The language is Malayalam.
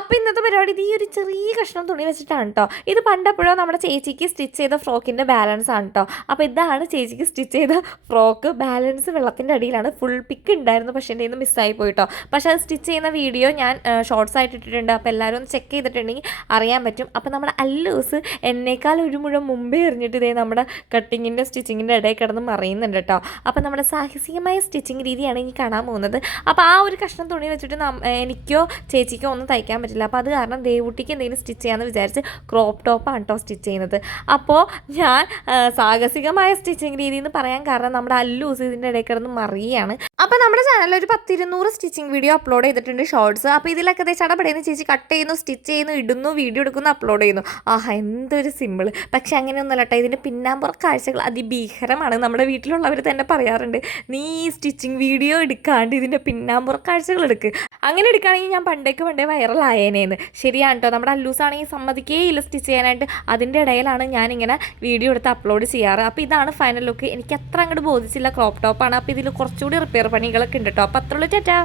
അപ്പോൾ ഇന്നത്തെ പരിപാടി ഈ ഒരു ചെറിയ കഷ്ണം തുണി വെച്ചിട്ടാണ് കേട്ടോ. ഇത് പണ്ടെപ്പോഴോ നമ്മുടെ ചേച്ചിക്ക് സ്റ്റിച്ച് ചെയ്ത ഫ്രോക്കിൻ്റെ ബാലൻസ് ആണ് കേട്ടോ. അപ്പോൾ ഇതാണ് ചേച്ചിക്ക് സ്റ്റിച്ച് ചെയ്ത ഫ്രോക്ക്. ബാലൻസ് വെള്ളത്തിൻ്റെ അടിയിലാണ്. ഫുൾ പിക്ക് ഉണ്ടായിരുന്നു, പക്ഷേ എൻ്റെ നിന്ന് മിസ്സായി പോയിട്ടോ. പക്ഷേ അത് സ്റ്റിച്ച് ചെയ്യുന്ന വീഡിയോ ഞാൻ ഷോർട്സ് ആയിട്ട് ഇട്ടിട്ടുണ്ട്. അപ്പോൾ എല്ലാവരും ഒന്ന് ചെക്ക് ചെയ്തിട്ടുണ്ടെങ്കിൽ അറിയാൻ പറ്റും. അപ്പോൾ നമ്മുടെ അല്ലൂസ് എന്നേക്കാൾ ഒരു മുഴം മുമ്പേ എറിഞ്ഞിട്ട് ഇതേ നമ്മുടെ കട്ടിങ്ങിൻ്റെ സ്റ്റിച്ചിങ്ങിൻ്റെ ഇടയിൽ കിടന്ന് മറിയുന്നുണ്ട് കേട്ടോ. അപ്പോൾ നമ്മുടെ സാഹസികമായ സ്റ്റിച്ചിങ് രീതിയാണ് ഇനി കാണാൻ പോകുന്നത്. അപ്പോൾ ആ ഒരു കഷ്ണം തുണി വെച്ചിട്ട് എനിക്കോ ചേച്ചിക്കോ ഒന്നും തയ്ക്കാൻ പറ്റില്ല. അപ്പോൾ അത് കാരണം ദേവുട്ടിക്ക് എന്തെങ്കിലും സ്റ്റിച്ച് ചെയ്യാമെന്ന് വിചാരിച്ച് ക്രോപ്പ് ടോപ്പാണ് കേട്ടോ സ്റ്റിച്ച് ചെയ്യുന്നത്. അപ്പോൾ ഞാൻ സാഹസികമായ സ്റ്റിച്ചിങ് രീതി എന്ന് പറയാൻ കാരണം നമ്മുടെ അല്ലൂസ് ഇതിൻ്റെ ഇടയിൽ കിടന്ന് മറിയാണ്. അപ്പോൾ നമ്മുടെ ചാനലിൽ ഒരു 10-200 സ്റ്റിച്ചിങ് വീഡിയോ അപ്ലോഡ് ചെയ്തിട്ടുണ്ട്, ഷോർട്സ്. അപ്പോൾ ഇതിലൊക്കെ ചടപടയുന്നു ചേച്ചി കട്ട് ചെയ്യുന്നു, സ്റ്റിച്ച് ചെയ്യുന്നു, ഇടുന്നു, വീഡിയോ എടുക്കുന്നു, അപ്ലോഡ് ചെയ്യുന്നു. ആഹാ, എന്തൊരു സിമ്പിൾ. പക്ഷെ അങ്ങനെയൊന്നുമല്ല കേട്ടോ. ഇതിൻ്റെ പിന്നാമ്പുറ കാഴ്ചകൾ അതിഭീകരമാണ്. നമ്മുടെ വീട്ടിലുള്ളവർ തന്നെ പറയാറുണ്ട്, നീ സ്റ്റിച്ചിങ് വീഡിയോ എടുക്കാണ്ട് ഇതിൻ്റെ പിന്നാമ്പുറ കാഴ്ചകൾ എടുക്ക്. അങ്ങനെ എടുക്കുകയാണെങ്കിൽ ഞാൻ പണ്ടേ വൈറലായേനേന്ന്. ശരിയാണ് കേട്ടോ. നമ്മുടെ അല്ലൂസാണെങ്കിൽ സമ്മതിക്കേയില്ല സ്റ്റിച്ച് ചെയ്യാനായിട്ട്. അതിൻ്റെ ഇടയിലാണ് ഞാനിങ്ങനെ വീഡിയോ എടുത്ത് അപ്ലോഡ് ചെയ്യാറ്. അപ്പോൾ ഇതാണ് ഫൈനൽ ലുക്ക്. എനിക്ക് അത്ര അങ്ങോട്ട് ബോധിച്ചില്ല. ക്രോപ്പ് ടോപ്പാണ്. അപ്പോൾ ഇതിൽ കുറച്ചുകൂടി റിപ്പയർ പണികളൊക്കെ ഉണ്ട് കേട്ടോ. അപ്പോൾ അത്രയുള്ളൂ. ടാറ്റാ.